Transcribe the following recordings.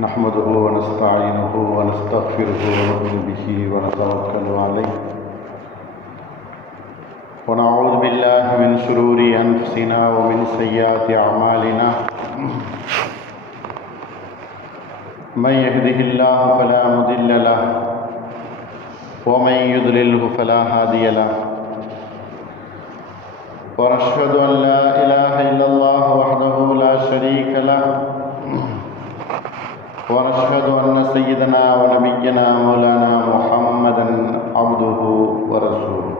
نحمده ونستعينه ونستغفره ونؤمن به ونتوكل عليه ونعوذ بالله من شرور أنفسنا ومن سيئات أعمالنا من يهده الله فلا مضل له ومن يضلله فلا هادي له ونشهد أن لا إله إلا الله وحده لا شريك له ونشهد أن سيدنا ونبينا مولانا محمدا عبده ورسوله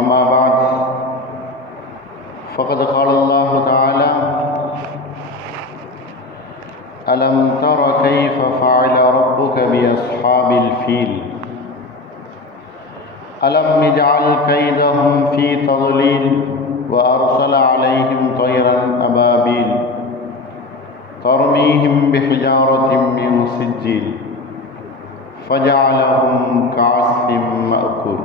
أما بعد فقد قال الله تعالى ألم تر كيف فعل ربك بأصحاب الفيل ألم يجعل كيدهم في تضليل وأرسل عليهم طيرا أبابيل ترميهم بحجارة من سجيل فجعلهم كعصف مأكول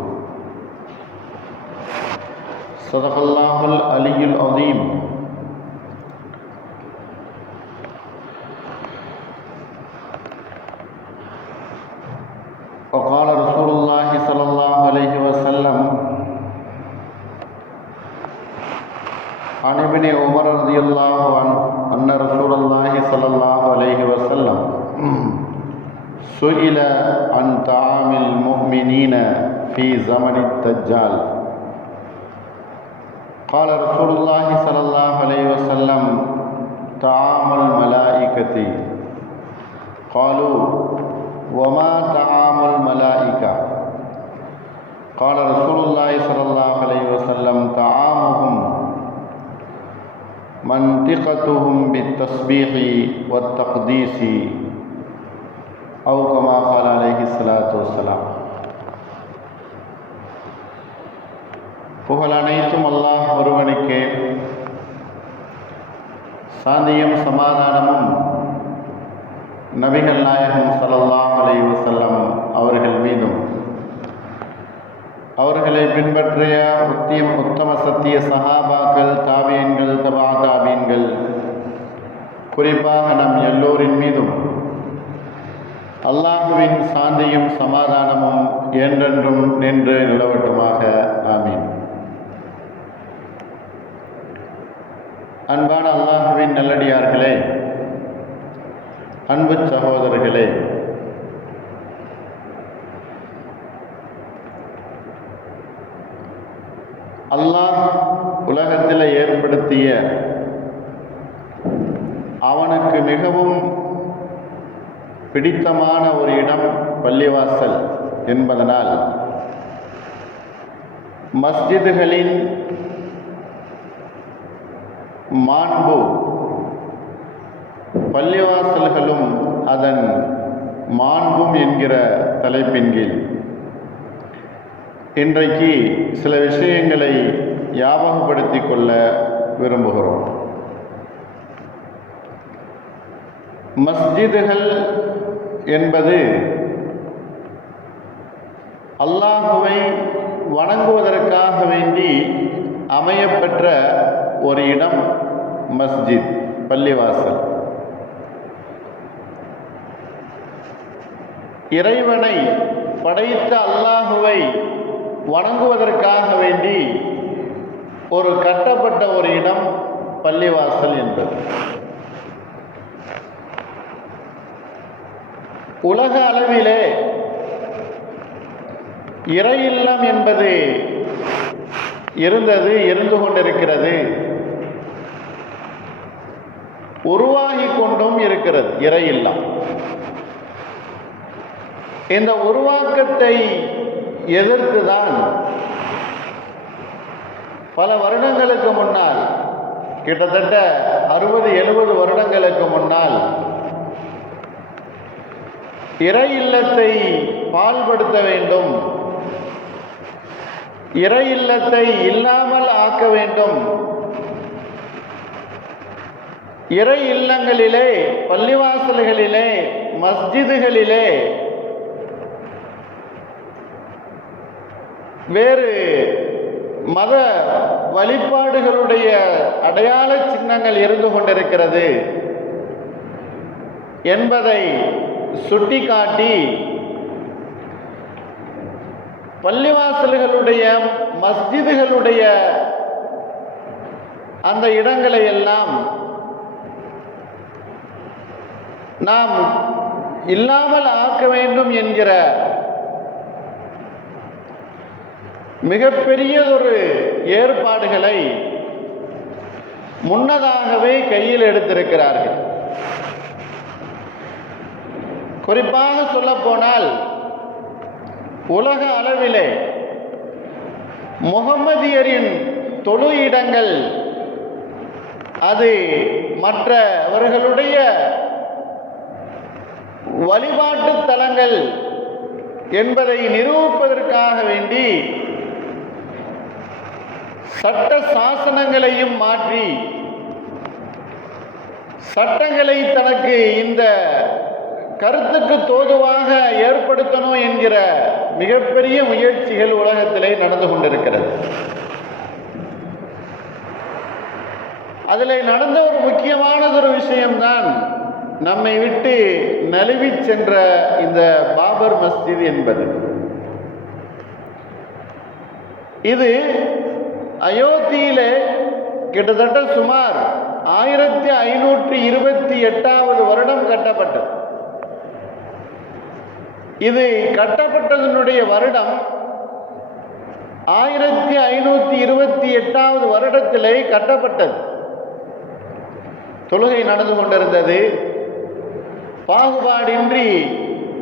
صدق الله العلي العظيم. وقال رسول الله صلى الله عليه وسلم عن ابن عمر رضي الله عنه أن رسول الله صلى الله عليه وسلم سئل عن طعام المؤمنين في زمن الدجال قال رسول الله صلى الله عليه وسلم طعام الملائكة قالوا وما طعام الملائكة قال رسول الله صلى الله عليه وسلم طعامهم منطقتهم بالتسبيح والتقديس أو كما قال عليه الصلاة والسلام. புகழ் அனைத்தும் அல்லாஹ் ஒருவனுக்கே, சாந்தியும் சமாதானமும் நபிகள் நாயகம் ஸல்லல்லாஹு அலைஹி வஸல்லம் அவர்கள் மீதும் அவர்களை பின்பற்றிய உத்தம சத்திய சஹாபாக்கள், தாபியன்கள், தபா தாபீன்கள், குறிப்பாக நம் எல்லோரின் மீதும் அல்லாஹுவின் சாந்தியும் சமாதானமும் என்றென்றும் நின்று நிலவட்டுமாக. ஆமீன். அன்பான அல்லாஹுவின் நல்லடியார்களே, அன்பு சகோதரர்களே, அல்லாஹ் உலகத்தில் ஏற்படுத்திய அவனுக்கு மிகவும் பிடித்தமான ஒரு இடம் பள்ளிவாசல் என்பதனால் மஸ்ஜிதுகளின் மாண்பு பள்ளிவாசல்களும் அதன் மாண்பும் என்கிற தலைப்பின் கீழ் இன்றைக்கு சில விஷயங்களை ஞாபகப்படுத்திக் கொள்ள விரும்புகிறோம். மஸ்ஜிதுகள் என்பது அல்லாஹுவை வணங்குவதற்காக வேண்டி அமையப்பெற்ற ஒரு இடம் மஸ்ஜித், பள்ளிவாசல். இறைவனை படைத்த அல்லாஹுவை வணங்குவதற்காக வேண்டி ஒரு கட்டப்பட்ட ஒரு இடம் பள்ளிவாசல் என்பது. உலக அளவிலே இறை இல்லம் என்பது இருந்து கொண்டிருக்கிறது, உருவாகி கொண்டும் இருக்கிறது இறை இல்லம். இந்த உருவாக்கத்தை எதிர்த்துதான் பல வருடங்களுக்கு முன்னால், கிட்டத்தட்ட 60-70 வருடங்களுக்கு முன்னால் இறை இல்லத்தை பாழ்படுத்த வேண்டும், இறை இல்லத்தை இல்லாமல் ஆக்க வேண்டும், இறை இல்லங்களிலே, பள்ளிவாசல்களிலே, மஸ்ஜிதுகளிலே வேறு மத வழிபாடுகளுடைய அடையாள சின்னங்கள் இருந்து கொண்டிருக்கிறது என்பதை சுட்டிக்காட்டி பள்ளிவாசல்களுடைய மஸ்ஜிதுகளுடைய அந்த இடங்களை எல்லாம் நாம் இல்லாமல் ஆக்க வேண்டும் என்கிற மிகப்பெரியதொரு ஏற்பாடுகளை முன்னதாகவே கையில் எடுத்திருக்கிறார்கள். குறிப்பாக சொல்லப்போனால் உலக அளவிலே முகம்மதியரின் தொழு இடங்கள் அது மற்றவர்களுடைய வழிபாட்டு தலங்கள் என்பதை நிரூபிப்பதற்காக வேண்டி சட்ட சாசனங்களையும் மாற்றி சட்டங்களை தனக்கு இந்த கருத்துக்கு தோதுவாக ஏற்படுத்தணும் என்கிற மிகப்பெரிய முயற்சிகள் உலகத்திலே நடந்து கொண்டிருக்கிறது. அதில் நடந்த ஒரு முக்கியமானதொரு விஷயம்தான் நம்மை விட்டு நழுவி சென்ற இந்த பாபர் மஸ்ஜித் என்பது. இது அயோத்தியிலே கிட்டத்தட்ட சுமார் 1528வது வருடம் கட்டப்பட்டது. இது கட்டப்பட்டதனுடைய வருடம் 1528வது வருடத்திலே கட்டப்பட்டது. தொழுகை நடந்து கொண்டிருந்தது. பாகுபாடின்றி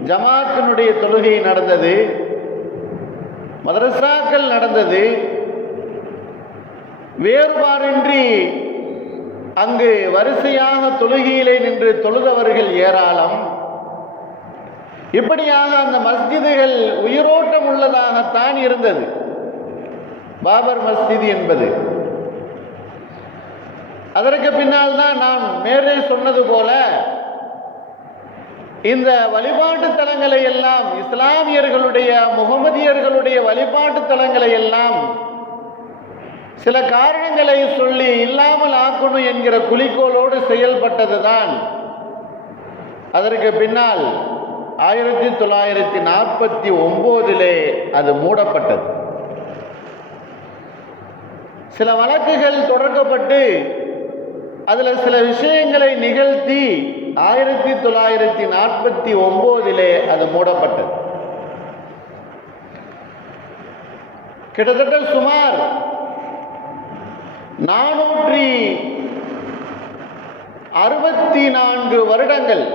ஜமாத்தினுடைய தொழுகை நடந்தது. மதரசாக்கள் நடந்தது. வேறுபாடின்றி அங்கு வரிசையாக தொழுகையிலே நின்று தொழுதவர்கள் ஏராளம். இப்படியாக அந்த மஸ்ஜிதுகள் உயிரோட்டம் உள்ளதாகத்தான் இருந்தது பாபர் மஸ்ஜித் என்பது. அதற்கு பின்னால் தான் நாம் மேலே சொன்னது போல இந்த வழிபாட்டு தலங்களை எல்லாம் இஸ்லாமியர்களுடைய முகமதியர்களுடைய வழிபாட்டு தலங்களை எல்லாம் சில காரணங்களை சொல்லி இல்லாமல் ஆக்கணும் என்கிற குறிக்கோளோடு செயல்பட்டதுதான். அதற்கு பின்னால் 1949 அது மூடப்பட்டது. சில வழக்குகள் தொடர்க்கப்பட்டு அதில் சில விஷயங்களை நிகழ்த்தி 1949 அது மூடப்பட்டது. கிட்டத்தட்ட சுமார் 464 வருடங்கள்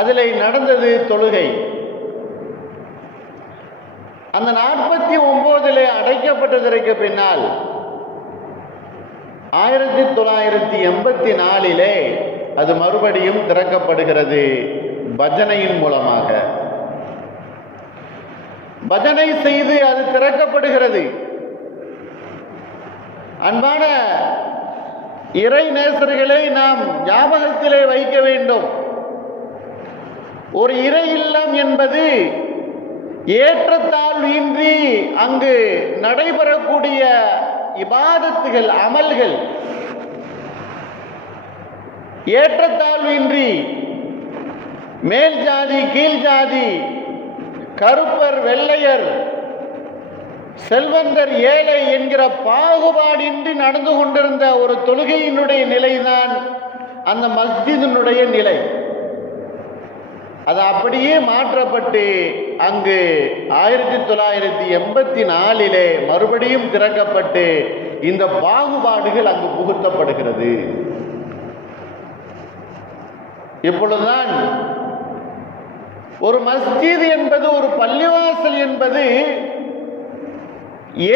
அதில் நடந்தது தொழுகை. அந்த 49 அடைக்கப்பட்டதற்கு பின்னால் 1984 அது மறுபடியும் திறக்கப்படுகிறது. பஜனையின் மூலமாக பஜனை செய்து அது திறக்கப்படுகிறது. அன்பான இறை நேசர்களை நாம் ஞாபகத்திலே வைக்க வேண்டும். ஒரு இறை இல்லம் என்பது ஏற்றத்தாழ்வு இன்றி அங்கு நடைபெறக்கூடிய இபாதத்துகள், அமல்கள் ஏற்றத்தாழ்வு இன்றி மேல் ஜாதி கீழ் ஜாதி, கருப்பர் வெள்ளையர், செல்வந்தர் ஏழை என்கிற பாகுபாடின்றி நடந்து கொண்டிருந்த ஒரு தொழுகையினுடைய நிலைதான் அந்த மஸ்ஜிதினுடைய நிலை. அது அப்படியே மாற்றப்பட்டு அங்கு 1984 மறுபடியும் திறக்கப்பட்டு இந்த பாகுபாடுகள் அங்கு புகுத்தப்படுகிறது. இப்பொழுதுதான் ஒரு மஸ்ஜித் என்பது, ஒரு பள்ளிவாசல் என்பது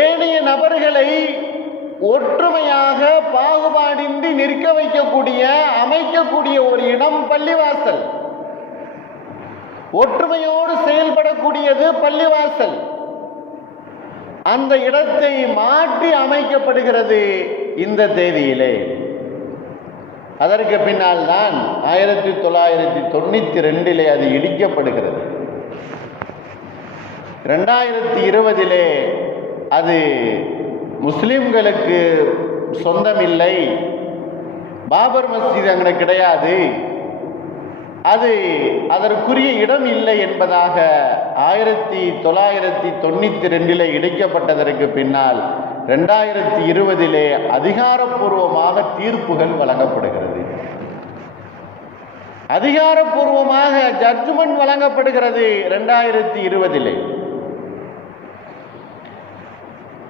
ஏனைய நபர்களை ஒற்றுமையாக பாகுபாடின்றி நிற்க வைக்கக்கூடிய, அமைக்கக்கூடிய ஒரு இடம் பள்ளிவாசல். ஒற்றுமையோடு செயல்படக்கூடியது பள்ளிவாசல். அந்த இடத்தை மாற்றி அமைக்கப்படுகிறது இந்த தேதியிலே. அதற்கு பின்னால் தான் 1992 அது இடிக்கப்படுகிறது. 2020 அது முஸ்லிம்களுக்கு சொந்தமில்லை, பாபர் மஸ்ஜித் அங்கே கிடையாது, அது அதற்குரிய இடம் இல்லை என்பதாக 1992 இடிக்கப்பட்டதற்கு பின்னால் 2020 அதிகாரப்பூர்வமாக தீர்ப்புகள் வழங்கப்படுகிறது. அதிகாரப்பூர்வமாக ஜட்ஜ்மெண்ட் வழங்கப்படுகிறது 2020.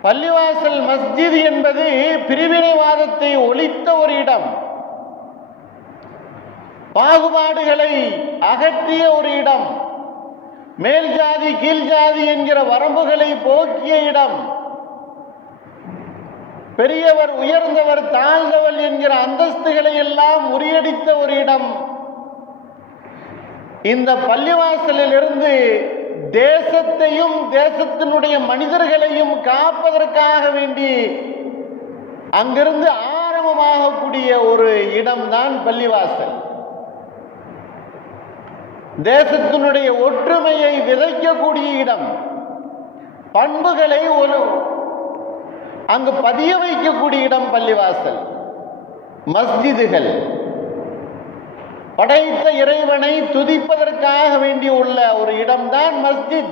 பள்ளிவாசல் மஸ்ஜித் என்பது பிரிவினைவாதத்தை ஒழித்த ஒரு இடம், பாகுபாடுகளை அகற்றிய ஒரு இடம், மேல் ஜாதி கீழ் ஜாதி என்கிற வரம்புகளை போக்கிய இடம், பெரியவர் உயர்ந்தவர் தாழ்ந்தவர் என்கிற அந்தஸ்துகளை எல்லாம் முறியடித்த ஒரு இடம். இந்த பள்ளிவாசலில் இருந்து தேசத்தையும் தேசத்தினுடைய மனிதர்களையும் காப்பதற்காக வேண்டி அங்கிருந்து ஆரம்பமாகக்கூடிய ஒரு இடம்தான் பள்ளிவாசல். தேசத்தினுடைய ஒற்றுமையை விதைக்கக்கூடிய இடம், பண்புகளை அங்கு பதிய வைக்கக்கூடிய இடம் பள்ளிவாசல். மஸ்ஜிதுகள் படைத்த இறைவனை துதிப்பதற்காக வேண்டி உள்ள ஒரு இடம்தான் மஸ்ஜித்.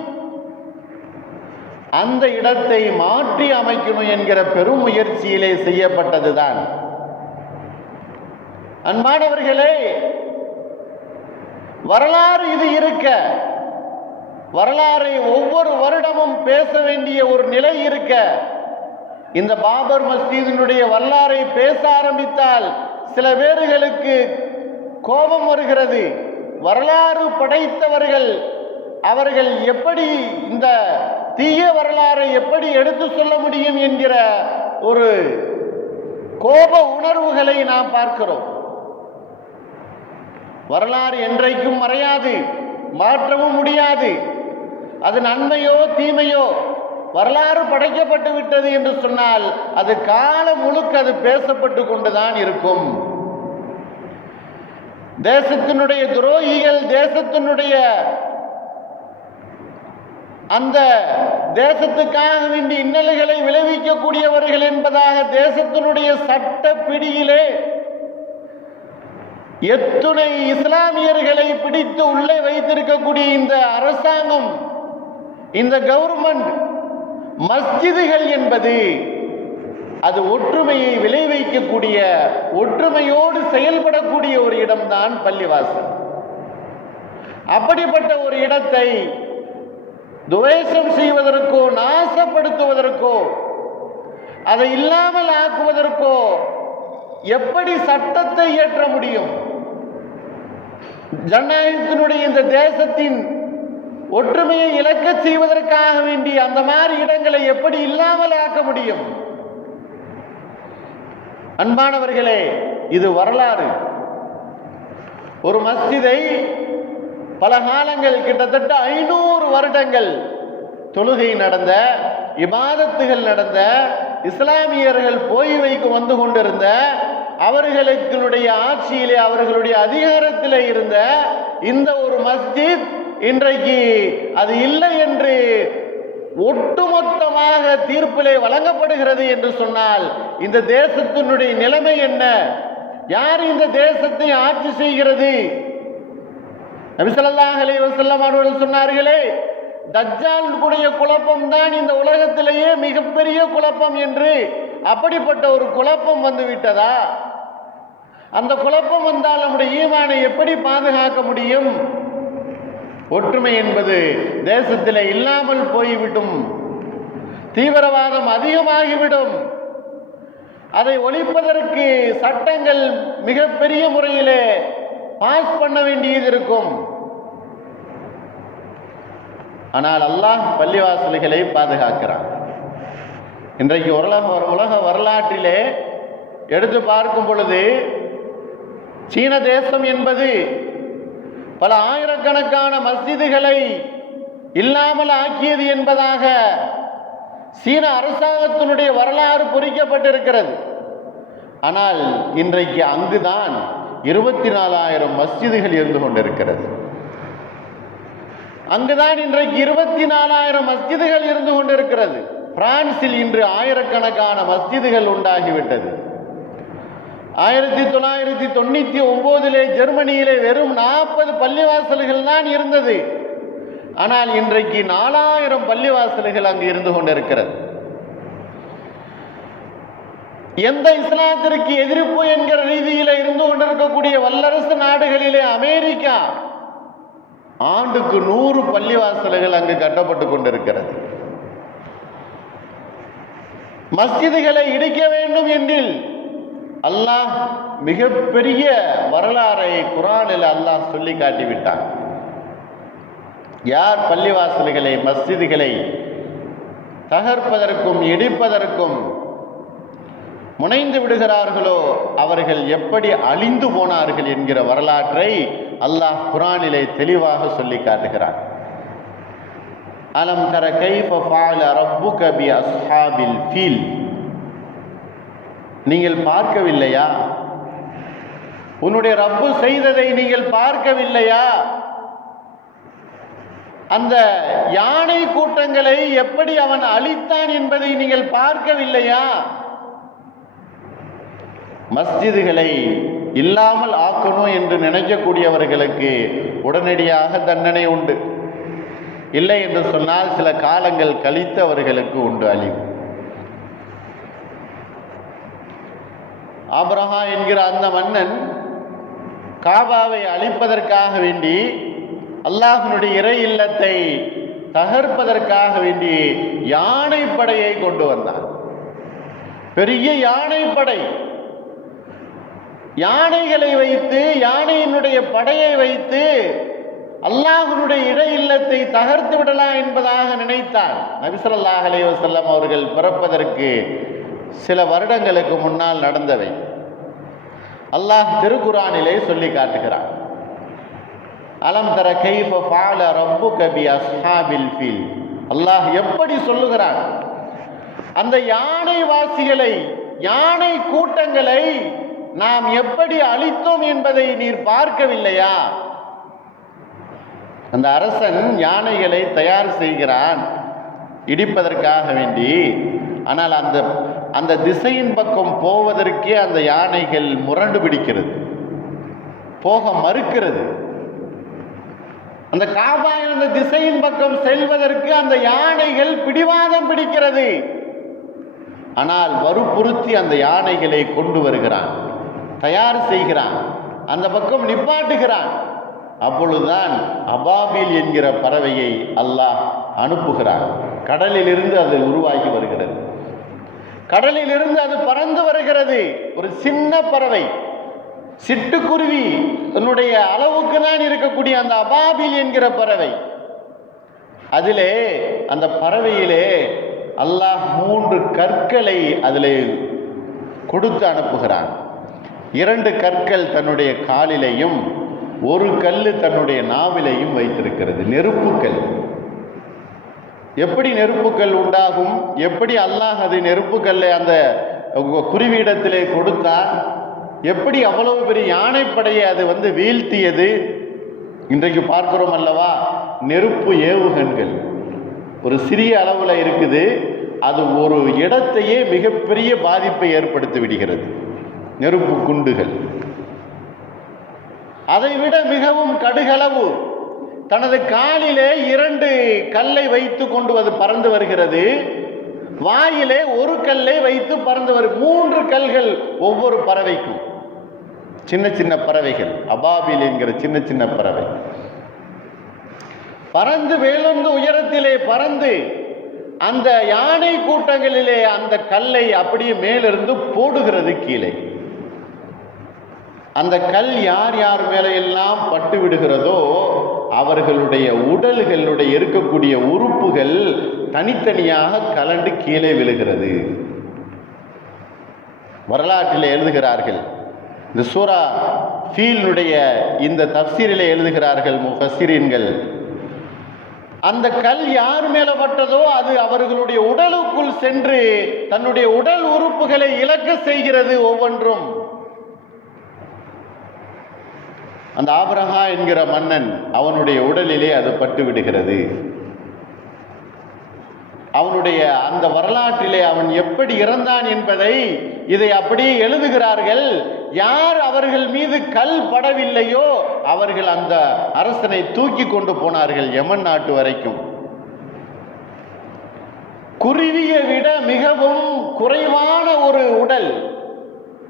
அந்த இடத்தை மாற்றி அமைக்கணும் என்கிற பெரும் முயற்சியிலே செய்யப்பட்டதுதான். அன்பானவர்களே, வரலாறு இது இருக்க, வரலாறை ஒவ்வொரு வருடமும் பேச வேண்டிய ஒரு நிலை இருக்க, இந்த பாபர் மஸ்ஜிதினுடைய வரலாறை பேச ஆரம்பித்தால் சில பேர்களுக்கு கோபம் வருகிறது. வரலாறு படைத்தவர்கள் அவர்கள் எப்படி இந்த தீய வரலாறை எப்படி எடுத்து சொல்ல முடியும் என்கிற ஒரு கோப உணர்வுகளை நாம் பார்க்கிறோம். வரலாறு என்றைக்கும் மறையாது, மாற்றவும் முடியாது. அது நன்மையோ தீமையோ, வரலாறு படைக்கப்பட்டு விட்டது என்று சொன்னால் அது காலம் முழுக்க அது பேசப்பட்டு கொண்டுதான் இருக்கும். தேசத்தினுடைய துரோகிகள், தேசத்தினுடைய அந்த தேசத்துக்காக வேண்டி இன்னல்களை விளைவிக்கக்கூடியவர்கள் என்பதாக தேசத்தினுடைய சட்ட பிடியிலே எத்துணை இஸ்லாமியர்களை பிடித்து உள்ளே வைத்திருக்கக்கூடிய இந்த அரசாங்கம், இந்த கவர்மெண்ட், மஸ்ஜிதுகள் என்பது அது ஒற்றுமையை விளைவிக்கக்கூடிய, ஒற்றுமையோடு செயல்படக்கூடிய ஒரு இடம்தான் பள்ளிவாசல். அப்படிப்பட்ட ஒரு இடத்தை துவேஷம் செய்வதற்கோ, நாசப்படுத்துவதற்கோ, அதை இல்லாமல் ஆக்குவதற்கோ எப்படி சட்டத்தை இயற்ற முடியும்? ஜனநாயகத்தினுடைய இந்த தேசத்தின் ஒற்றுமையை இழக்க செய்வதற்காக வேண்டி அந்த மாதிரி இடங்களை எப்படி இல்லாமல் ஆக்க முடியும்? அன்பானவர்களே, இது வரலாறு. ஒரு மஸ்ஜிதை பல காலங்கள், கிட்டத்தட்ட 500 வருடங்கள் தொழுகை நடந்த, இபாதத்துகள் நடந்த, இஸ்லாமியர்கள் போய் வைக்க வந்து கொண்டிருந்த, அவர்களுடைய ஆட்சியிலே அவர்களுடைய அதிகாரத்திலே இருந்த இந்த ஒரு மஸ்ஜித் இன்றைக்கு அது இல்லை என்று ஒட்டுமொத்தமாக தீர்ப்பிலே வழங்கப்படுகிறது என்று சொன்னால் இந்த தேசத்தினுடைய நிலைமை என்ன? யார் இந்த தேசத்தை ஆட்சி செய்கிறது? நபி ஸல்லல்லாஹு அலைஹி வஸல்லம் அவர்கள் சொன்னார்களே, தஜ்ஜால் கூடிய குழப்பம் தான் இந்த உலகத்திலேயே மிகப்பெரிய குழப்பம் என்று. அப்படிப்பட்ட ஒரு குழப்பம் வந்து விட்டதா? அந்த குழப்பம் வந்தால் நம்முடைய ஈமானை எப்படி பாதுகாக்க முடியும்? ஒற்றுமை என்பது தேசத்தில் இல்லாமல் போய்விடும், தீவிரவாதம் அதிகமாகிவிடும். அதை ஒழிப்பதற்கு சட்டங்கள் மிகப்பெரிய முறையிலே பாஸ் பண்ண வேண்டியது இருக்கும். ஆனால் அல்லாஹ் பள்ளிவாசல்களை பாதுகாக்கிறான். இன்றைக்கு உலக வரலாற்றிலே எடுத்து பார்க்கும் பொழுது சீன தேசம் என்பது பல ஆயிரக்கணக்கான மஸ்ஜிதுகளை இல்லாமல் ஆக்கியது என்பதாக சீன அரசாங்கத்தினுடைய வரலாறு பொறிக்கப்பட்டிருக்கிறது. ஆனால் இன்றைக்கு அங்குதான் 24,000 மஸ்ஜிதுகள் இருந்து கொண்டிருக்கிறது. அங்குதான் இன்றைக்கு 24,000 மஸ்ஜிதுகள் இருந்து கொண்டிருக்கிறது. பிரான்சில் இன்று ஆயிரக்கணக்கான மஸ்ஜிதுகள் உண்டாகிவிட்டது. 1999 ஜெர்மனியிலே வெறும் 40 பள்ளிவாசல்கள் தான் இருந்தது. ஆனால் இன்றைக்கு 4000 பள்ளிவாசல்கள் அங்கு இருந்து கொண்டிருக்கிறது. எந்த இஸ்லாத்திற்கு எதிர்ப்பு என்கிற ரீதியில் இருந்து கொண்டிருக்கக்கூடிய வல்லரசு நாடுகளிலே அமெரிக்கா ஆண்டுக்கு 100 பள்ளிவாசல்கள் அங்கு கட்டப்பட்டு கொண்டிருக்கிறது. மஸ்ஜிதுகளை இடிக்க வேண்டும் என்றில் அல்லாஹ் மிகப்பெரிய வரலாறை குர்ஆனில் அல்லாஹ் சொல்லி காட்டிவிட்டான். யார் பள்ளிவாசல்களை மஸ்ஜிதுகளை தகர்ப்பதற்கும் இடிப்பதற்கும் முனைந்து விடுகிறார்களோ அவர்கள் எப்படி அழிந்து போனார்கள் என்கிற வரலாற்றை அல்லாஹ் குர்ஆனிலே தெளிவாக சொல்லி காட்டுகிறார். அலம் தர கைஃப ஃபஅல ரப்புக பி அஸ்ஹாபில் ஃபீல். நீங்கள் பார்க்கவில்லையா? உன்னுடைய ரப்பு செய்ததை நீங்கள் பார்க்கவில்லையா? அந்த யானை கூட்டங்களை எப்படி அவன் அழித்தான் என்பதை நீங்கள் பார்க்கவில்லையா? மஸ்ஜிதுகளை இல்லாமல் ஆக்கணும் என்று நினைக்கக்கூடியவர்களுக்கு உடனடியாக தண்டனை உண்டு. இல்லை என்று சொன்னால் சில காலங்கள் கழித்து அவர்களுக்கு உண்டு அழிவு. ஆபிரஹா என்கிற அந்த மன்னன் காபாவை அழிப்பதற்காக வேண்டி, அல்லாஹ்வினுடைய இறை இல்லத்தை தகர்ப்பதற்காக வேண்டி யானை படையை கொண்டு வந்தான். பெரிய யானைப்படை. யானைகளை வைத்து, யானையினுடைய படையை வைத்து அல்லாஹ்வினுடைய இறை இல்லத்தை தகர்த்து விடலாம் என்பதாக நினைத்தான். நபி ஸல்லல்லாஹு அலைஹி வஸல்லம் அவர்கள் பிறப்பதற்கு சில வருடங்களுக்கு முன்னால் நடந்தவை. அல்லாஹ் திருக்குர்ஆனிலே சொல்லி காட்டுகிறான். அலம் தர கைஃப ஃபஅல ரப்புக பி அஸ்ஹாபில் ஃபீல். அல்லாஹ் எப்படி சொல்லுகிறான்? அந்த யானை வாசிகளை, யானை கூட்டங்களை நாம் எப்படி அழித்தோம் என்பதை நீர் பார்க்கவில்லையா? அந்த அரசன் யானைகளை தயார் செய்கிறான் இடிப்பதற்காக வேண்டி. ஆனால் அந்த திசையின் பக்கம் போவதற்கே அந்த யானைகள் முரண்டு பிடிக்கிறது, போக மறுக்கிறது. அந்த காபாவின் அந்த திசையின் பக்கம் செல்வதற்கு அந்த யானைகள் பிடிவாதம் பிடிக்கிறது. ஆனால் வற்புறுத்தி அந்த யானைகளை கொண்டு வருகிறான், தயார் செய்கிறான், அந்த பக்கம் நிப்பாட்டுகிறான். அப்பொழுதுதான் அபாபில் என்கிற பறவையை அல்லாஹ் அனுப்புகிறான். கடலிலிருந்து அது உருவாகி வருகிறது. கடலிலிருந்து அது பறந்து வருகிறது. ஒரு சின்ன பறவை, சிட்டுக்குருவி என்னுடைய அளவுக்கு தான் இருக்கக்கூடிய அந்த அபாபில் என்கிற பறவை. அதிலே அந்த பறவையிலே அல்லாஹ் 3 கற்களை அதிலே கொடுத்து அனுப்புகிறான். 2 கற்கள் தன்னுடைய காலிலையும் 1 கல் தன்னுடைய நாவிலையும் வைத்திருக்கிறது. நெருப்புக்கல். எப்படி நெருப்புக்கல் உண்டாகும்? எப்படி அல்லாஹ் அது நெருப்புக்கல்லை அந்த குருவியிடத்திலே கொடுத்தார்? எப்படி அவ்வளவு பெரிய யானைப்படையை அது வீழ்த்தியது? இன்றைக்கு பார்க்கிறோம் அல்லவா, நெருப்பு ஏவுகண்கள் ஒரு சிறிய அளவில் இருக்குது. அது ஒரு இடத்தையே மிகப்பெரிய பாதிப்பை ஏற்படுத்தி விடுகிறது. நெருப்பு குண்டுகள். அதைவிட மிகவும் கடுகளவு தனது காலிலே 2 கல்லை வைத்து கொண்டு அது பறந்து வருகிறது. வாயிலே 1 கல்லை வைத்து பறந்து 3 கல்கள் ஒவ்வொரு பறவைக்கும். சின்ன சின்ன பறவைகள், அபாபில் என்கிற சின்ன சின்ன பறவை பறந்து வேலொன்று உயரத்திலே பறந்து அந்த யானை கூட்டங்களிலே அந்த கல்லை அப்படியே மேலிருந்து போடுகிறது கீழே. அந்த கல் யார் யார் மேலே எல்லாம் பட்டு விடுகிறதோ அவர்களுடைய உடல்களுடைய இருக்கக்கூடிய உறுப்புகள் தனித்தனியாக கலண்டு கீழே விழுகிறது. வரலாற்றில் எழுதுகிறார்கள். இந்த சூரா ஃபீலுடைய இந்த தஃப்சீரிலே எழுதுகிறார்கள் முஃபஸ்ஸிரீன்கள், அந்த கல் யார் மேல பட்டதோ அது அவர்களுடைய உடலுக்குள் சென்று தன்னுடைய உடல் உறுப்புகளை இழக்க செய்கிறது ஒவ்வொன்றும். அந்த ஆபிரஹா என்கிற மன்னன் அவனுடைய உடலிலே அது பட்டு விடுகிறது. அவனுடைய அந்த வரலாற்றிலே அவன் எப்படி இறந்தான் என்பதை இதை அப்படியே எழுதுகிறார்கள். யார் அவர்கள் மீது கல் படவில்லையோ அவர்கள் அந்த அரசனை தூக்கி கொண்டு போனார்கள் யமன் நாட்டு வரைக்கும். குருவியை விட மிகவும் குறைவான ஒரு உடல்,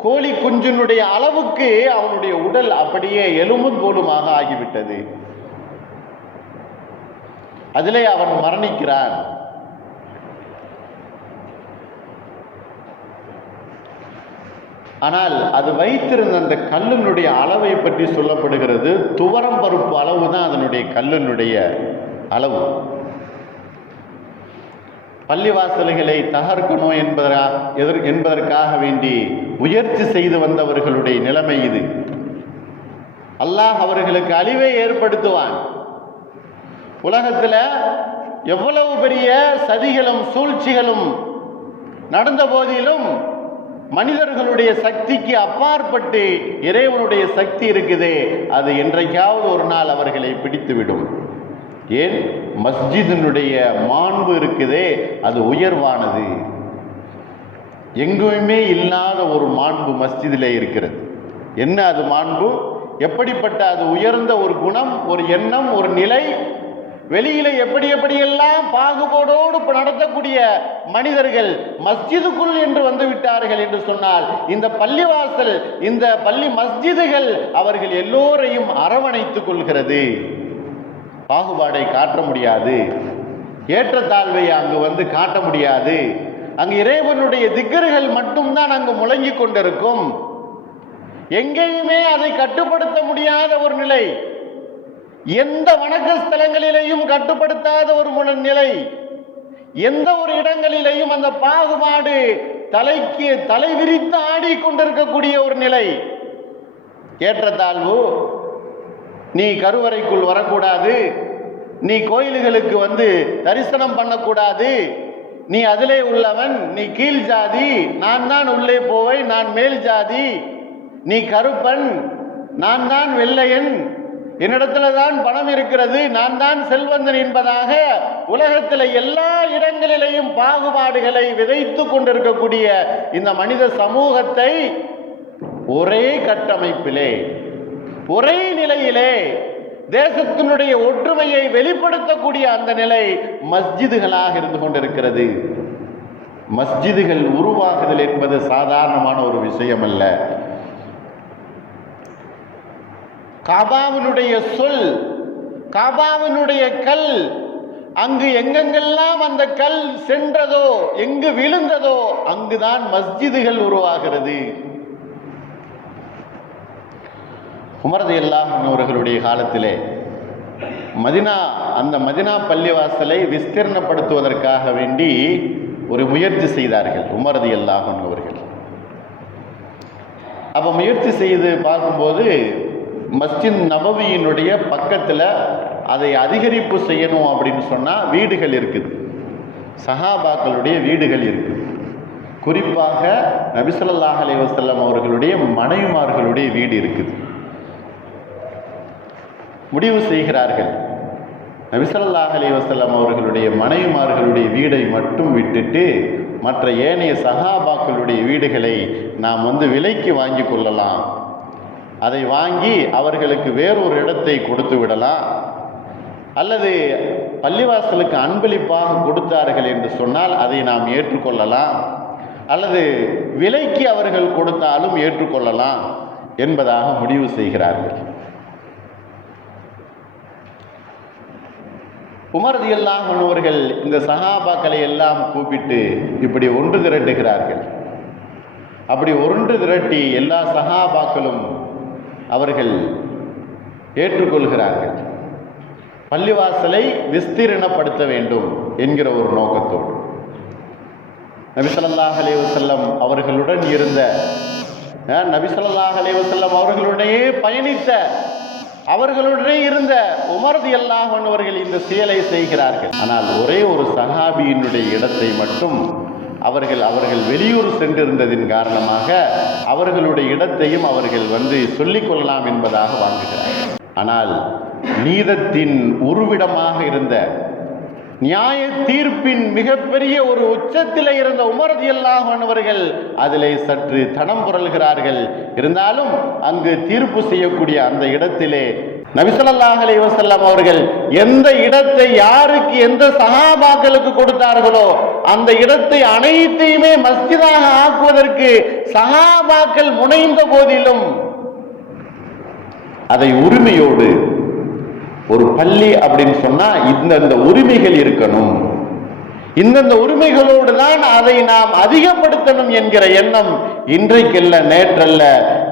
கோழி குஞ்சினுடைய அளவுக்கு அவனுடைய உடல் அப்படியே எலும்பும் தோலுமாக ஆகிவிட்டது. அதிலே அவன் மரணிக்கிறான். ஆனால் அது வைத்திருந்த அந்த கல்லினுடைய அளவை பற்றி சொல்லப்படுகிறது. துவரம் பருப்பு அளவு தான் அதனுடைய கல்லினுடைய அளவு. பள்ளிவாசல்களை தகர்க்கணும் என்பதற்காக வேண்டி முயற்சி செய்து வந்தவர்களுடைய நிலைமை இது. அல்லாஹ் அவர்களுக்கு அழிவை ஏற்படுத்துவான். உலகத்தில் எவ்வளவு பெரிய சதிகளும் சூழ்ச்சிகளும் நடந்த போதிலும் மனிதர்களுடைய சக்திக்கு அப்பாற்பட்டு இறைவனுடைய சக்தி இருக்குதே, அது என்றைக்காவது ஒரு நாள் அவர்களை பிடித்துவிடும். ஏன்? மஸ்ஜிதினுடைய மாண்பு இருக்குதே, அது உயர்வானது. எங்குமே இல்லாத ஒரு மாண்பு மஸ்ஜிதிலே இருக்கிறது. என்ன அது மாண்பு? எப்படிப்பட்ட அது உயர்ந்த ஒரு குணம், ஒரு எண்ணம், ஒரு நிலை. வெளியில எப்படியெல்லாம் பாகுபாடோடு நடத்தக்கூடிய மனிதர்கள் மஸ்ஜிதுக்குள் என்று வந்து விட்டார்கள் என்று சொன்னால், இந்த பள்ளிவாசல், இந்த பள்ளி மஸ்ஜிதுகள் அவர்கள் எல்லோரையும் அரவணைத்துக் கொள்கிறது. பாகுபாடை காட்ட முடியாது, ஏற்றத்தாழ்வை அங்கு வந்து காட்ட முடியாது. அங்கு இறைவனுடைய திக்ர்கள் மட்டும்தான் அங்கு முழங்கிக் கொண்டிருக்கும். எங்கேயுமே அதை கட்டுப்படுத்த முடியாத ஒரு நிலை, எந்த வணக்க ஸ்தலங்களிலேயும் கட்டுப்படுத்தாத ஒரு நிலை, எந்த ஒரு இடங்களிலேயும் அந்த பாகுபாடு தலைக்கு தலை விரித்து ஆடிக்கொண்டிருக்கக்கூடிய ஒரு நிலை. ஏற்றத்தாழ்வு, நீ கருவறைக்குள் வரக்கூடாது, நீ கோயில்களுக்கு வந்து தரிசனம் பண்ணக்கூடாது, நீ அதிலே உள்ளவன், நீ கீழ் ஜாதி, நான் தான் உள்ளே போவேன், நான் மேல் ஜாதி, நீ கருப்பன், நான் தான் வெள்ளையன், என்னிடத்துல தான் பணம் இருக்கிறது, நான் தான் செல்வந்தன் என்பதாக உலகத்தில் எல்லா இடங்களிலேயும் பாகுபாடுகளை விதைத்து கொண்டிருக்கக்கூடிய இந்த மனித சமூகத்தை ஒரே கட்டமைப்பிலே, ஒரே நிலையிலே தேசத்தினுடைய ஒற்றுமையை வெளிப்படுத்தக்கூடிய அந்த நிலை மஸ்ஜிதுகளாக இருந்து கொண்டிருக்கிறது. மஸ்ஜிதுகள் உருவாகுதல் என்பது சாதாரணமான ஒரு விஷயம் அல்ல. காபாவினுடைய சொல், காபாவினுடைய கல், அங்கு எங்கெங்கெல்லாம் அந்த கல் சென்றதோ, எங்கு விழுந்ததோ அங்குதான் மஸ்ஜிதுகள் உருவாகிறது. உமர் ரலியல்லாஹு அன்ஹு அவர்களுடைய காலத்திலே அந்த மதினா பள்ளிவாசலை விஸ்தீர்ணப்படுத்துவதற்காக வேண்டி ஒரு முயற்சி செய்தார்கள் உமர் ரலியல்லாஹு அன்ஹு அவர்கள். அப்போ முயற்சி செய்து பார்க்கும்போது மஸ்ஜித் நபவியினுடைய பக்கத்தில் அதை அதிகரிப்பு செய்யணும் அப்படின்னு சொன்னால் வீடுகள் இருக்குது, சஹாபாக்களுடைய வீடுகள் இருக்குது. குறிப்பாக நபி ஸல்லல்லாஹு அலைஹி வஸல்லம் அவர்களுடைய மனைவிமார்களுடைய வீடு இருக்குது. முடிவு செய்கிறார்கள், நபி ஸல்லல்லாஹு அலைஹி வஸல்லம் அவர்களுடைய மனைவிமார்களுடைய வீடை மட்டும் விட்டுட்டு மற்ற ஏனைய சஹாபாக்களுடைய வீடுகளை நாம் வந்து விலைக்கு வாங்கி கொள்ளலாம், அதை வாங்கி அவர்களுக்கு வேறொரு இடத்தை கொடுத்து விடலாம், அல்லது பள்ளிவாசலுக்கு அன்பளிப்பாக கொடுத்தார்கள் என்று சொன்னால் அதை நாம் ஏற்றுக்கொள்ளலாம், அல்லது விலைக்கு அவர்கள் கொடுத்தாலும் ஏற்றுக்கொள்ளலாம் என்பதாக முடிவு செய்கிறார்கள். உமர் ரலியல்லாஹு அன்ஹு அவர்கள் இந்த சஹாபாக்களை எல்லாம் கூப்பிட்டு இப்படி ஒன்று திரட்டுகிறார்கள். அப்படி ஒன்று திரட்டி எல்லா சஹாபாக்களும் அவர்கள் ஏற்றுக்கொள்கிறார்கள். பள்ளிவாசலை விஸ்தீர்ணப்படுத்த வேண்டும் என்கிற ஒரு நோக்கத்தோடு நபி ஸல்லல்லாஹு அலைஹி வஸல்லம் அவர்களுடன் இருந்த, நபி ஸல்லல்லாஹு அலைஹி வஸல்லம் அவர்களுடனே பயணித்த, அவர்களுடனே இருந்த உமர் ரலியல்லாஹு அன்ஹு அவர்கள் இந்த செயலை செய்கிறார்கள். ஆனால் ஒரே ஒரு சஹாபியினுடைய இடத்தை மட்டும் அவர்கள் வெளியூர் சென்றிருந்ததின் காரணமாக அவர்களுடைய இடத்தையும் அவர்கள் வந்து சொல்லிக் கொள்ளலாம் என்பதாக வாங்குகிறார்கள். ஆனால் நீதத்தின் உருவிடமாக இருந்த, நியாய தீர்ப்பின் மிகப்பெரிய ஒரு உச்சத்தில் இருந்த உமர் ரலியல்லாஹு அன்ஹு அவர்கள் அதிலே சற்று தடம் புரள்கிறார்கள். இருந்தாலும் அங்கு தீர்ப்பு செய்யக்கூடிய அந்த இடத்திலே நபி ஸல்லல்லாஹு அலைஹி வஸல்லம் அவர்கள் எந்த இடத்தை யாருக்கு எந்த சஹாபாக்களுக்கு கொடுத்தார்களோ அந்த இடத்தை அனைத்தையுமே மஸ்ஜிதாக ஆக்குவதற்கு சஹாபாக்கள் முனைந்த போதிலும் அதை உரிமையோடு, ஒரு பள்ளி அப்படின்னு சொன்னா இந்தந்த உரிமைகள் இருக்கணும், இந்தந்த உரிமைகளோடு தான் அதை நாம் அதிகப்படுத்தணும் என்கிற எண்ணம் இன்றைக்கல்ல நேற்றல்ல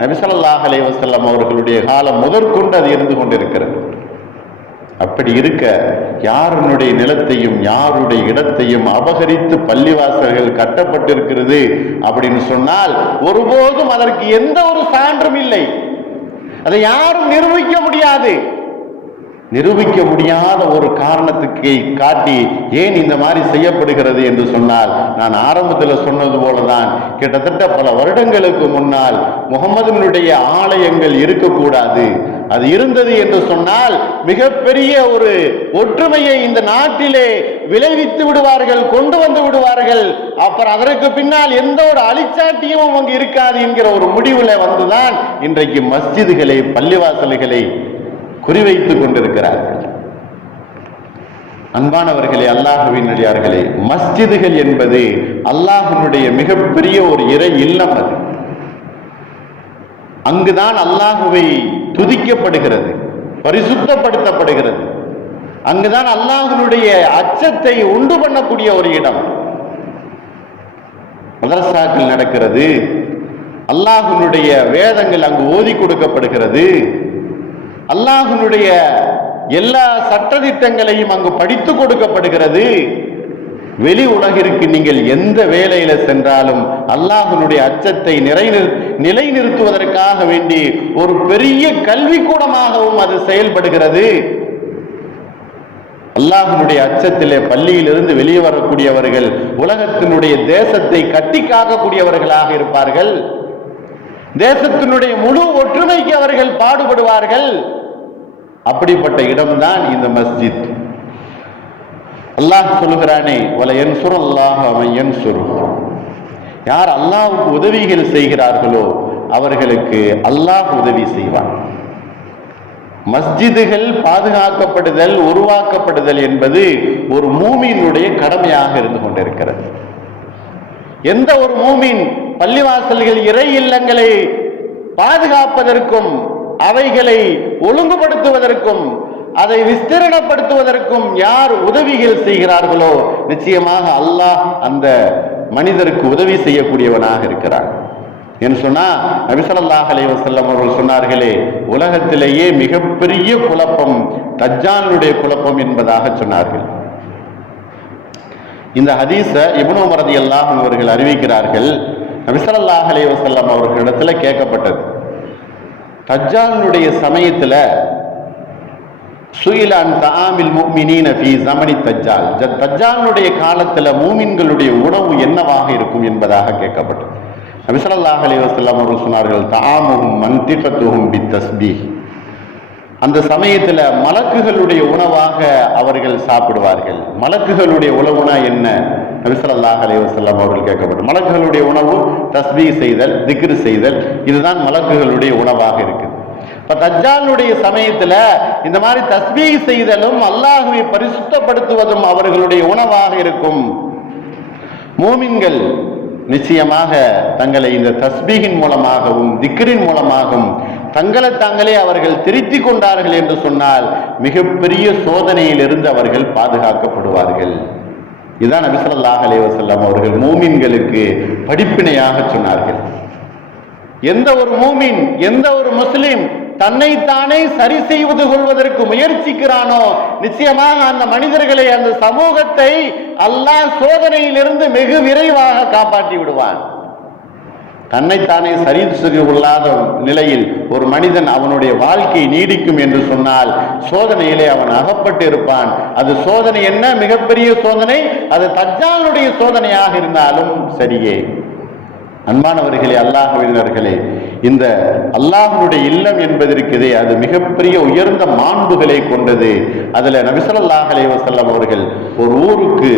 நபி ஸல்லல்லாஹு அலைஹி வஸல்லம் அவர்களுடைய காலம் முதற்கொண்டு அது இருந்து கொண்டிருக்கிறது. அப்படி இருக்க யாருடைய நிலத்தையும் யாருடைய இடத்தையும் அபகரித்து பள்ளிவாசல்கள் கட்டப்பட்டிருக்கிறது அப்படின்னு சொன்னால் ஒருபோதும் அதற்கு எந்த ஒரு சான்றும் இல்லை. அதை யாரும் நிரூபிக்க முடியாது. நிரூபிக்க முடியாத ஒரு காரணத்துக்கு காட்டி ஏன் இந்த மாதிரி செய்யப்படுகிறது என்று சொன்னால், நான் ஆரம்பத்தில் சொன்னது போலதான், கிட்டத்தட்ட பல வருடங்களுக்கு முன்னால் முகமதுனுடைய ஆலயங்கள் இருக்கக்கூடாது, அது இருந்தது என்று சொன்னால் மிகப்பெரிய ஒரு ஒற்றுமையை இந்த நாட்டிலே விளைவித்து விடுவார்கள், கொண்டு வந்து விடுவார்கள், அப்புறம் அதற்கு பின்னால் எந்த ஒரு அழிச்சாட்டியும் அங்கு இருக்காது என்கிற ஒரு முடிவுல வந்துதான் இன்றைக்கு மஸ்ஜிதுகளை பள்ளிவாசல்களை குறிவைத்துக் கொண்டிருக்கிறார்கள். அன்பானவர்களே, அல்லாஹ்வின் அடியார்களே, மஸ்ஜிதுகள் என்பது அல்லாஹ்வினுடைய மிகப்பெரிய ஒரு இறை இல்லம். அது அங்குதான் அல்லாஹ்வை துதிக்கப்படுகிறது, பரிசுத்தப்படுத்தப்படுகிறது. அங்குதான் அல்லாஹ்வினுடைய அச்சத்தை உண்டு பண்ணக்கூடிய ஒரு இடம். மதரசாக்கள் நடக்கிறது, அல்லாஹ்வினுடைய வேதங்கள் அங்கு ஓதி கொடுக்கப்படுகிறது, அல்லாஹ்வினுடைய எல்லா சட்டதிட்டங்களையும் அங்கு படித்து கொடுக்கப்படுகிறது. வெளி உலகிற்கு நீங்கள் எந்த வேலையில சென்றாலும் அல்லாஹ்வினுடைய அச்சத்தை நிலைநிறுத்துவதற்காக வேண்டி ஒரு பெரிய கல்விக்கூடமாகவும் அது செயல்படுகிறது. அல்லாஹ்வினுடைய அச்சத்திலே பள்ளியிலிருந்து வெளியே வரக்கூடியவர்கள் உலகத்தினுடைய தேசத்தை கட்டி காக்கக்கூடியவர்களாக இருப்பார்கள். தேசத்தினுடைய முழு ஒற்றுமைக்கு அவர்கள் பாடுபடுவார்கள். அப்படிப்பட்ட இடம்தான் இந்த மஸ்ஜித். அல்லாஹ் சொல்லுகிறானே, வல யன்சுருல்லாஹு மன் யன்சுருஹு, யார் அல்லாஹ்வுக்கு உதவிகள் செய்கிறார்களோ அவர்களுக்கு அல்லாஹ் உதவி செய்வான். மஸ்ஜிதுகள் பாதுகாக்கப்படுதல், உருவாக்கப்படுதல் என்பது ஒரு மூமினுடைய கடமையாக இருந்து கொண்டிருக்கிறது. எந்த ஒரு மூமின் பள்ளிவாசல்கள், இறை இல்லங்களை பாதுகாப்பதற்கும் அவைகளை ஒழுங்குபடுத்துவதற்கும் அதை விஸ்தீரணப்படுத்துவதற்கும் யார் உதவிகள் செய்கிறார்களோ நிச்சயமாக அல்லாஹ் அந்த மனிதருக்கு உதவி செய்யக்கூடியவனாக இருக்கிறார் என்று சொன்னா, நபி ஸல்லல்லாஹு அலைஹி வஸல்லம் அவர்கள் சொன்னார்களே, உலகத்திலேயே மிகப்பெரிய குழப்பம் தஜ்ஜாலுடைய குழப்பம் என்பதாக சொன்னார்கள். இந்த ஹதீஸ இப்னு உமர் ரலியல்லாஹு அன்ஹு அவர்கள் அறிவிக்கிறார்கள். நபி ஸல்லல்லாஹு அலைஹி வஸல்லம் அவர்களிடத்துல கேட்கப்பட்டது, தஜ்ஜாலுடைய சமயத்துல சுயில அன் தஆமில் முஃமினீன ஃபீ ஸமனி தஜ்ஜால், தஜ்ஜாலுடைய காலத்துல மூமின்களுடைய உணவு என்னவாக இருக்கும் என்பதாக கேட்கப்பட்டது. நபி ஸல்லல்லாஹு அலைஹி வஸல்லம் அவர்கள் சொன்னார்கள், தஆமுஹும் மன்திகத்துஹும் பித்தஸ்பீஹ், அந்த சமயத்துல மலக்குகளுடைய உணவாக அவர்கள் சாப்பிடுவார்கள். மலக்குகளுடைய உணவுனா என்ன? நபி ஸல்லல்லாஹு அலைஹி வஸல்லம் அவர்கள் கேட்கப்பட்டது. மலக்குகளுடைய உணவு தஸ்பீஹ் செய்தல், திக்ர் செய்தல், இதுதான் மலக்குகளுடைய உணவாக இருக்குது. இப்ப தஜ்ஜாலுடைய சமயத்துல இந்த மாதிரி தஸ்பீஹ் செய்தலும் அல்லாஹ்வை பரிசுத்தப்படுத்துவதும் அவர்களுடைய உணவாக இருக்கும். மூமின்கள் நிச்சயமாக தங்களை இந்த தஸ்பீஹின் மூலமாகவும் திக்ரின் மூலமாகவும் தங்களை தாங்களே அவர்கள் திருத்திக் கொண்டார்கள் என்று சொன்னால் மிகப்பெரிய சோதனையிலிருந்து அவர்கள் பாதுகாக்கப்படுவார்கள். இதுதான் நபி ஸல்லல்லாஹு அலைஹி வஸல்லம் அவர்கள் மூமின்களுக்கு படிப்பினையாக சொன்னார்கள். எந்த ஒரு மூமின், எந்த ஒரு முஸ்லிம் தன்னைத்தானே சரி செய்வது கொள்வதற்கு முயற்சிக்கிறானோ நிச்சயமாக அந்த மனிதர்களை, அந்த சமூகத்தை அல்லாஹ் சோதனையிலிருந்து வெகு விரைவாக காப்பாற்றி விடுவான். தன்னைத்தானே சரி செய்து கொள்ளாத நிலையில் ஒரு மனிதன் அவனுடைய வாழ்க்கை நீடிக்கும் என்று சொன்னால் சோதனையிலே அவன் அகப்பட்டு இருப்பான். அது சோதனை என்ன? மிகப்பெரிய சோதனை. அது தஜ்ஜாலுடைய சோதனையாக இருந்தாலும் சரியே. அன்பானவர்களே, அல்லாஹ்வினர்களே, இந்த அல்லாஹ்வுடைய இல்லம் என்பதற்குதே அது மிகப்பெரிய உயர்ந்த மாண்புகளை கொண்டது. அதுல நபி ஸல்லல்லாஹு அலைஹி வஸல்லம் அவர்கள் ஒரு ஊருக்கு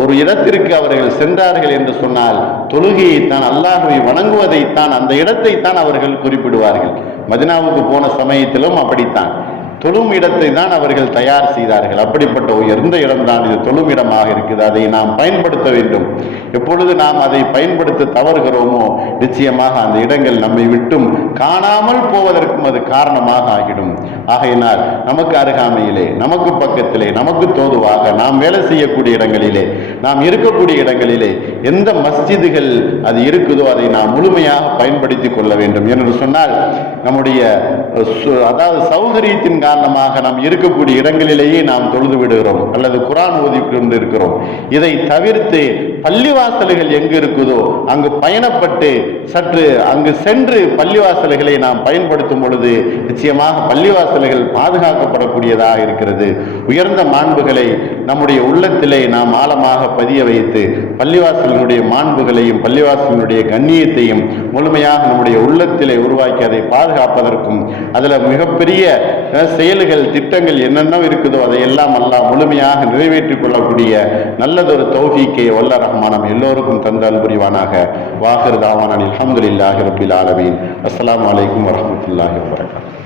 ஒரு இடத்திற்கு அவர்கள் சென்றார்கள் என்று சொன்னால் தொழுகையைத்தான், அல்லாஹ்வை வணங்குவதைத்தான், அந்த இடத்தைத்தான் அவர்கள் குறிப்பிடுவார்கள். மதீனாவுக்கு போன சமயத்திலும் அப்படித்தான் தொழும் இடத்தை தான் அவர்கள் தயார் செய்தார்கள். அப்படிப்பட்ட உயர்ந்த இடம்தான் இது, தொழும் இடமாக இருக்குது. அதை நாம் பயன்படுத்த வேண்டும். எப்பொழுது நாம் அதை பயன்படுத்த தவறுகிறோமோ நிச்சயமாக அந்த இடங்கள் நம்மை விட்டும் காணாமல் போவதற்கும் அது காரணமாக ஆகிடும். ஆகையினால் நமக்கு அருகாமையிலே, நமக்கு பக்கத்திலே, நமக்கு தோதுவாக நாம் வேலை செய்யக்கூடிய இடங்களிலே, நாம் இருக்கக்கூடிய இடங்களிலே எந்த மஸ்ஜிதுகள் அது இருக்குதோ அதை நாம் முழுமையாக பயன்படுத்திக் கொள்ள வேண்டும். என்று சொன்னால் நம்முடைய அதாவது சௌகரியத்தின் காரணமாக நாம் இருக்கக்கூடிய இடங்களிலேயே நாம் தொழுது விடுகிறோம் அல்லது குர்ஆன் ஓதி கொண்டு இருக்கிறோம். இதை தவிர்த்து பள்ளிவாசல்கள் எங்கு இருக்குதோ அங்கு பயணப்பட்டு சற்று அங்கு சென்று பள்ளிவாசல்களை நாம் பயன்படுத்தும் பொழுது நிச்சயமாக பள்ளிவாசல்கள் பாதுகாக்கப்படக்கூடியதாக இருக்கிறது. உயர்ந்த மாண்புகளை நம்முடைய உள்ளத்திலே நாம் ஆழமாக பதிய வைத்து பள்ளிவாசலினுடைய மாண்புகளையும் பள்ளிவாசலினுடைய கண்ணியத்தையும் முழுமையாக நம்முடைய உள்ளத்திலே உருவாக்கி அதை பாதுகாப்பதற்கும் அதில் மிகப்பெரிய செயல்கள் திட்டங்கள் என்னென்ன இருக்குதோ அதையெல்லாம் அல்லாஹ் முழுமையாக நிறைவேற்றிக் கொள்ளக்கூடிய நல்லதொரு தௌஃபீக்கை வல்ல ரஹ்மான் எல்லோருக்கும் தந்தால் புரிவானாக. வாஹிர் தாவானா அல்ஹம்துலில்லாஹி ரப்பில் ஆலமீன். அஸ்ஸலாமு அலைக்கும் வரஹ்மத்துல்லாஹி வபரகாத்துஹு.